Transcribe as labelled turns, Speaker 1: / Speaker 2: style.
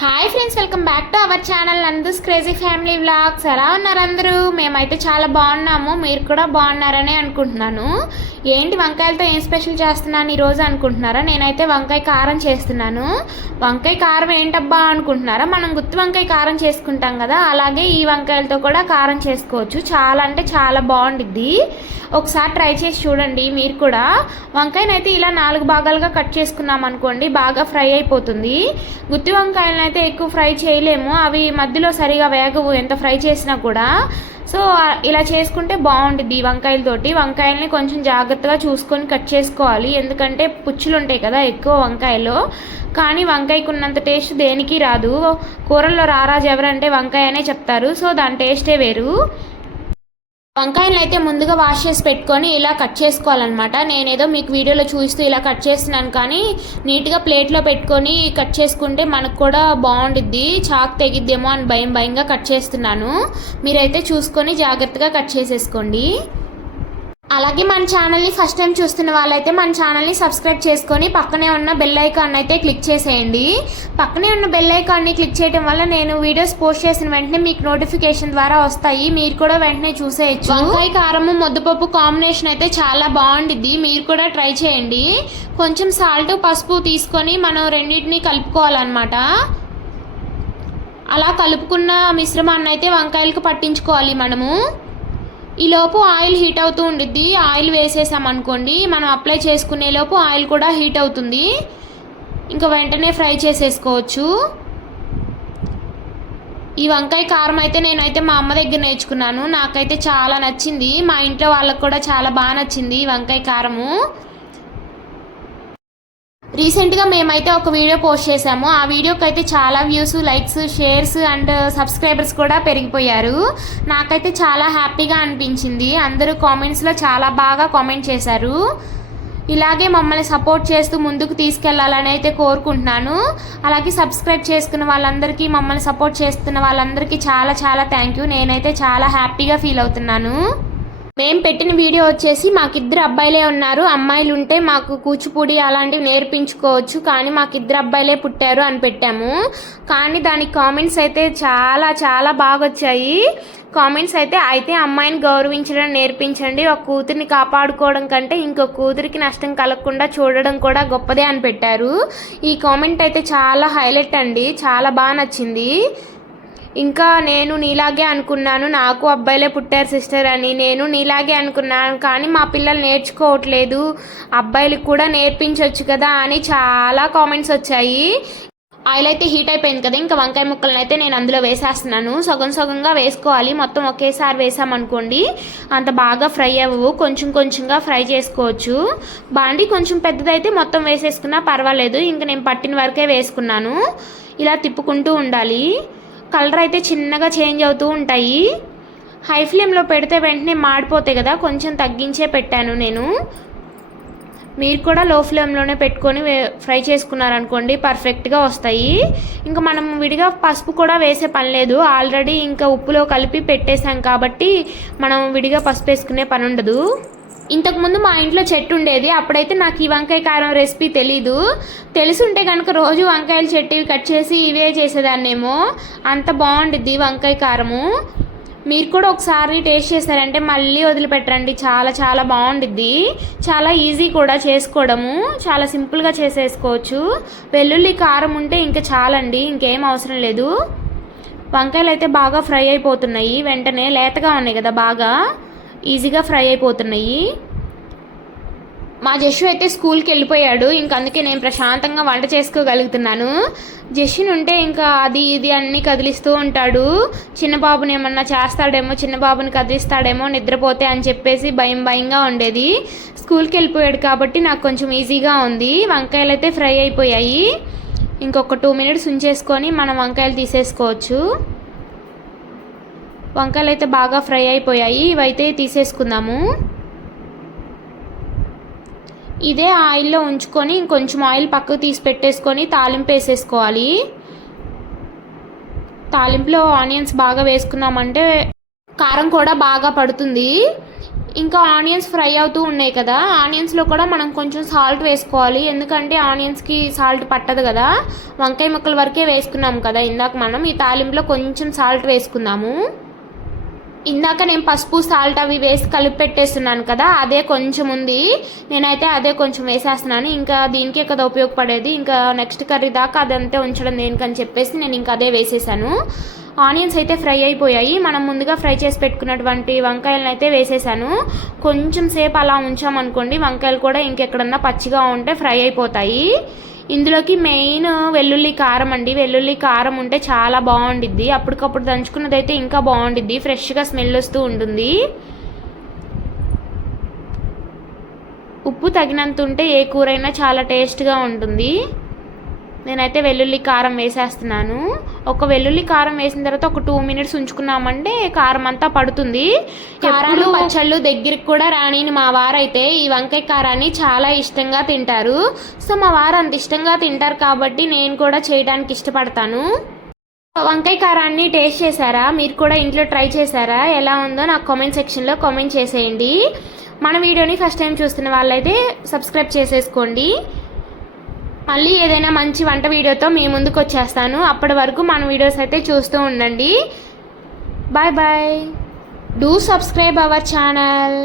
Speaker 1: Hi friends welcome back to our channel Nandu's crazy family vlogs ఎలా ఉన్నారు అందరూ? మేమైతే చాలా బాగున్నాము. మీరు కూడా బాగున్నారని అనుకుంటున్నాను. ఏంటి వంకాయలతో ఏం స్పెషల్ చేస్తున్నాను ఈరోజు అనుకుంటున్నారా? నేనైతే వంకాయ కారం చేస్తున్నాను. వంకాయ కారం ఏంటబ్బా అనుకుంటున్నారా? మనం గుత్తి వంకాయ కారం చేసుకుంటాం కదా అలాగే ఈ వంకాయలతో కూడా కారం చేసుకోవచ్చు. చాలా అంటే చాలా బాగుండిద్ది. ఒకసారి ట్రై చేసి చూడండి మీరు కూడా. వంకాయనైతే ఇలా నాలుగు భాగాలుగా కట్ చేసుకున్నాం అనుకోండి బాగా ఫ్రై అయిపోతుంది. గుత్తి వంకాయలను అయితే ఎక్కువ ఫ్రై చేయలేము. అవి మధ్యలో సరిగా వేగవు. ఎంత ఫ్రై చేసినా కూడా. సో ఇలా చేసుకుంటే బాగుంటుంది వంకాయలతోటి వంకాయల్ని కొంచెం జాగ్రత్తగా చూసుకొని కట్ చేసుకోవాలి. ఎందుకంటే పుచ్చులు ఉంటాయి కదా ఎక్కువ వంకాయలో. కానీ వంకాయకు ఉన్నంత టేస్ట్ దేనికి రాదు. కూరల్లో రారాజు ఎవరంటే వంకాయ అనే చెప్తారు. సో దాని టేస్టే వేరు. వంకాయలు అయితే ముందుగా వాష్ చేసి పెట్టుకొని ఇలా కట్ చేసుకోవాలన్నమాట. నేనేదో మీకు వీడియోలో చూస్తూ ఇలా కట్ చేస్తున్నాను కానీ నీట్గా ప్లేట్లో పెట్టుకొని కట్ చేసుకుంటే మనకు కూడా బాగుండిద్ది. చాక్ తెగిద్దేమో అని భయం భయంగా కట్ చేస్తున్నాను. మీరైతే చూసుకొని జాగ్రత్తగా కట్ చేసేసుకోండి. అలాగే మన ఛానల్ని ఫస్ట్ టైం చూస్తున్న వాళ్ళైతే మన ఛానల్ని సబ్స్క్రైబ్ చేసుకొని పక్కనే ఉన్న బెల్ ఐకాన్ అయితే క్లిక్ చేసేయండి. పక్కనే ఉన్న బెల్ ఐకాన్ని క్లిక్ చేయడం వల్ల నేను వీడియోస్ పోస్ట్ చేసిన వెంటనే మీకు నోటిఫికేషన్ ద్వారా వస్తాయి. మీరు కూడా వెంటనే చూసేయచ్చు. వంకాయ కారము ముద్దపప్పు కాంబినేషన్ అయితే చాలా బాగుండిద్ది. మీరు కూడా ట్రై చేయండి. కొంచెం సాల్ట్ పసుపు తీసుకొని మనం రెండింటిని కలుపుకోవాలన్నమాట. అలా కలుపుకున్న మిశ్రమాన్ని అయితే వంకాయలకు పట్టించుకోవాలి మనము. ఈలోపు ఆయిల్ హీట్ అవుతూ ఉండిద్ది. ఆయిల్ వేసేసాం అనుకోండి మనం అప్లై చేసుకునే లోపు ఆయిల్ కూడా హీట్ అవుతుంది. ఇంకా వెంటనే ఫ్రై చేసేసుకోవచ్చు. ఈ వంకాయ కారం అయితే నేనైతే మా అమ్మ దగ్గర నేర్చుకున్నాను. నాకైతే చాలా నచ్చింది. మా ఇంట్లో వాళ్ళకు కూడా చాలా బాగా నచ్చింది ఈ వంకాయ కారము. రీసెంట్గా మేమైతే ఒక వీడియో పోస్ట్ చేసాము ఆ వీడియోకి అయితే చాలా views likes shares and subscribers కూడా పెరిగిపోయారు. నాకైతే చాలా హ్యాపీగా అనిపించింది. అందరూ కామెంట్స్లో చాలా బాగా కామెంట్ చేశారు. ఇలాగే మమ్మల్ని సపోర్ట్ చేస్తూ ముందుకు తీసుకెళ్ళాలని అయితే కోరుకుంటున్నాను. అలాగే సబ్స్క్రైబ్ చేసుకున్న వాళ్ళందరికీ మమ్మల్ని సపోర్ట్ చేస్తున్న వాళ్ళందరికీ చాలా చాలా థ్యాంక్ యూ. నేనైతే చాలా హ్యాపీగా ఫీల్ అవుతున్నాను. మేము పెట్టిన వీడియో వచ్చేసి మాకిద్దరు అబ్బాయిలే ఉన్నారు. అమ్మాయిలు ఉంటే మాకు కూచిపూడి అలాంటివి నేర్పించుకోవచ్చు. కానీ మాకిద్దరు అబ్బాయిలే పుట్టారు అని పెట్టాము. కానీ దానికి కామెంట్స్ అయితే చాలా చాలా బాగా వచ్చాయి కామెంట్స్ అయితే అయితే అమ్మాయిని గౌరవించడం నేర్పించండి. ఒక కూతురిని కాపాడుకోవడం కంటే ఇంకో కూతురికి నష్టం కలగకుండా చూడడం కూడా గొప్పదే అని పెట్టారు. ఈ కామెంట్ అయితే చాలా హైలైట్ అండి. చాలా బాగా నచ్చింది. ఇంకా నేను నీలాగే అనుకున్నాను. నాకు అబ్బాయిలే పుట్టారు సిస్టర్ అని. నేను నీలాగే అనుకున్నాను కానీ మా పిల్లలు నేర్చుకోవట్లేదు. అబ్బాయిలకు కూడా నేర్పించవచ్చు కదా అని చాలా కామెంట్స్ వచ్చాయి. ఆయిల్ అయితే హీట్ అయిపోయింది కదా ఇంకా వంకాయ ముక్కలను అయితే నేను అందులో వేసేస్తున్నాను. సగం సగంగా వేసుకోవాలి. మొత్తం ఒకేసారి వేసామనుకోండి అంత బాగా ఫ్రై అవ్వవు. కొంచెం కొంచెంగా ఫ్రై చేసుకోవచ్చు. బాండి కొంచెం పెద్దదైతే మొత్తం వేసేసుకున్నా పర్వాలేదు. ఇంకా నేను పట్టిన వరకే వేసుకున్నాను. ఇలా తిప్పుకుంటూ ఉండాలి. కలర్ అయితే చిన్నగా చేంజ్ అవుతూ ఉంటాయి. హై ఫ్లేమ్లో పెడితే వెంటనే మాడిపోతాయి కదా కొంచెం తగ్గించే పెట్టాను నేను. మీరు కూడా లో ఫ్లేమ్లోనే పెట్టుకొని ఫ్రై చేసుకున్నారనుకోండి పర్ఫెక్ట్గా వస్తాయి. ఇంకా మనం విడిగా పసుపు కూడా వేసే పని లేదు. ఆల్రెడీ ఇంకా ఉప్పులో కలిపి పెట్టేశాం కాబట్టి మనం విడిగా పసుపు వేసుకునే పని ఉండదు. ఇంతకుముందు మా ఇంట్లో చెట్టు ఉండేది. అప్పుడైతే నాకు ఈ వంకాయ కారం రెసిపీ తెలీదు. తెలుసుంటే కనుక రోజు వంకాయలు చెట్టు ఇవి కట్ చేసి ఇవే చేసేదాన్నేమో. అంత బాగుండిద్ది వంకాయ కారము. మీరు కూడా ఒకసారి టేస్ట్ చేశారంటే మళ్ళీ వదిలిపెట్టండి చాలా చాలా బాగుండిద్ది. చాలా ఈజీ కూడా చేసుకోవడము. చాలా సింపుల్గా చేసేసుకోవచ్చు. వెల్లుల్లి కారం ఉంటే ఇంకా చాలండి. ఇంకేం అవసరం లేదు. వంకాయలు అయితే బాగా ఫ్రై అయిపోతున్నాయి. వెంటనే లేతగా ఉన్నాయి కదా బాగా. ఈజీగా ఫ్రై అయిపోతున్నాయి. మా జస్సు అయితే స్కూల్కి వెళ్ళిపోయాడు. ఇంక అందుకే నేను ప్రశాంతంగా వంట చేసుకోగలుగుతున్నాను. జస్సుని ఉంటే ఇంకా అది ఇది అన్నీ కదిలిస్తూ ఉంటాడు. చిన్న బాబుని ఏమన్నా చేస్తాడేమో చిన్న బాబుని కదిలిస్తాడేమో నిద్రపోతే అని చెప్పేసి భయం భయంగా ఉండేది. స్కూల్కి వెళ్ళిపోయాడు కాబట్టి నాకు కొంచెం ఈజీగా ఉంది. వంకాయలు అయితే ఫ్రై అయిపోయాయి. ఇంకొక టూ మినిట్స్ ఉంచేసుకొని మనం వంకాయలు తీసేసుకోవచ్చు. వంకాయలు అయితే బాగా ఫ్రై అయిపోయాయి. ఇవైతే తీసేసుకుందాము. ఇదే ఆయిల్లో ఉంచుకొని ఇంకొంచెం ఆయిల్ పక్కకు తీసి పెట్టేసుకొని తాలింపు వేసేసుకోవాలి. తాలింపులో ఆనియన్స్ బాగా వేసుకున్నామంటే కారం కూడా బాగా పడుతుంది. ఇంకా ఆనియన్స్ ఫ్రై అవుతూ ఉన్నాయి కదా ఆనియన్స్లో కూడా మనం కొంచెం సాల్ట్ వేసుకోవాలి. ఎందుకంటే ఆనియన్స్కి సాల్ట్ పట్టదు కదా. వంకాయ ముక్కల వరకే వేసుకున్నాం కదా ఇందాక మనం. ఈ తాలింపులో కొంచెం సాల్ట్ వేసుకుందాము. ఇందాక నేను పసుపు సాల్ట్ అవి వేసి కలిపి పెట్టేస్తున్నాను కదా అదే కొంచెం ఉంది. నేనైతే అదే కొంచెం వేసేస్తున్నాను. ఇంకా దీనికే కదా ఉపయోగపడేది. ఇంకా నెక్స్ట్ కర్రీ దాకా అదంతే ఉంచడం దేనికని చెప్పేసి నేను ఇంకా అదే వేసేసాను. ఆనియన్స్ అయితే ఫ్రై అయిపోయాయి. మనం ముందుగా ఫ్రై చేసి పెట్టుకున్నటువంటి వంకాయలను అయితే వేసేసాను. కొంచెం సేపు అలా ఉంచామనుకోండి వంకాయలు కూడా ఇంకెక్కడన్నా పచ్చిగా ఉంటే ఫ్రై అయిపోతాయి. ఇందులోకి మెయిన్ వెల్లుల్లి కారం అండి. వెల్లుల్లి కారం ఉంటే చాలా బాగుండిద్ది. అప్పటికప్పుడు దంచుకున్నది అయితే ఇంకా బాగుండిద్ది. ఫ్రెష్గా స్మెల్ వస్తూ ఉంటుంది. ఉప్పు తగినంత ఉంటే ఏ కూరైనా చాలా టేస్ట్గా ఉంటుంది. నేనైతే వెల్లుల్లి కారం వేసేస్తున్నాను. ఒక వెల్లుల్లి కారం వేసిన తర్వాత ఒక టూ మినిట్స్ ఉంచుకున్నామంటే కారం అంతా పడుతుంది. కారాలు పచ్చళ్ళు దగ్గరికి కూడా రానిని మా వారైతే ఈ వంకాయ కారాన్ని చాలా ఇష్టంగా తింటారు. సో మా వారు అంత ఇష్టంగా తింటారు కాబట్టి నేను కూడా చేయడానికి ఇష్టపడతాను. వంకాయ కారాన్ని టేస్ట్ చేశారా? మీరు కూడా ఇంట్లో ట్రై చేశారా? ఎలా ఉందో నాకు కామెంట్ సెక్షన్లో కామెంట్ చేసేయండి. మన వీడియోని ఫస్ట్ టైం చూస్తున్న వాళ్ళైతే సబ్స్క్రైబ్ చేసేసుకోండి. మళ్ళీ ఏదైనా మంచి వంట వీడియోతో మీ ముందుకు వచ్చేస్తాను. అప్పటి వరకు మన వీడియోస్ అయితే చూస్తూ ఉండండి. Bye bye. Do subscribe our channel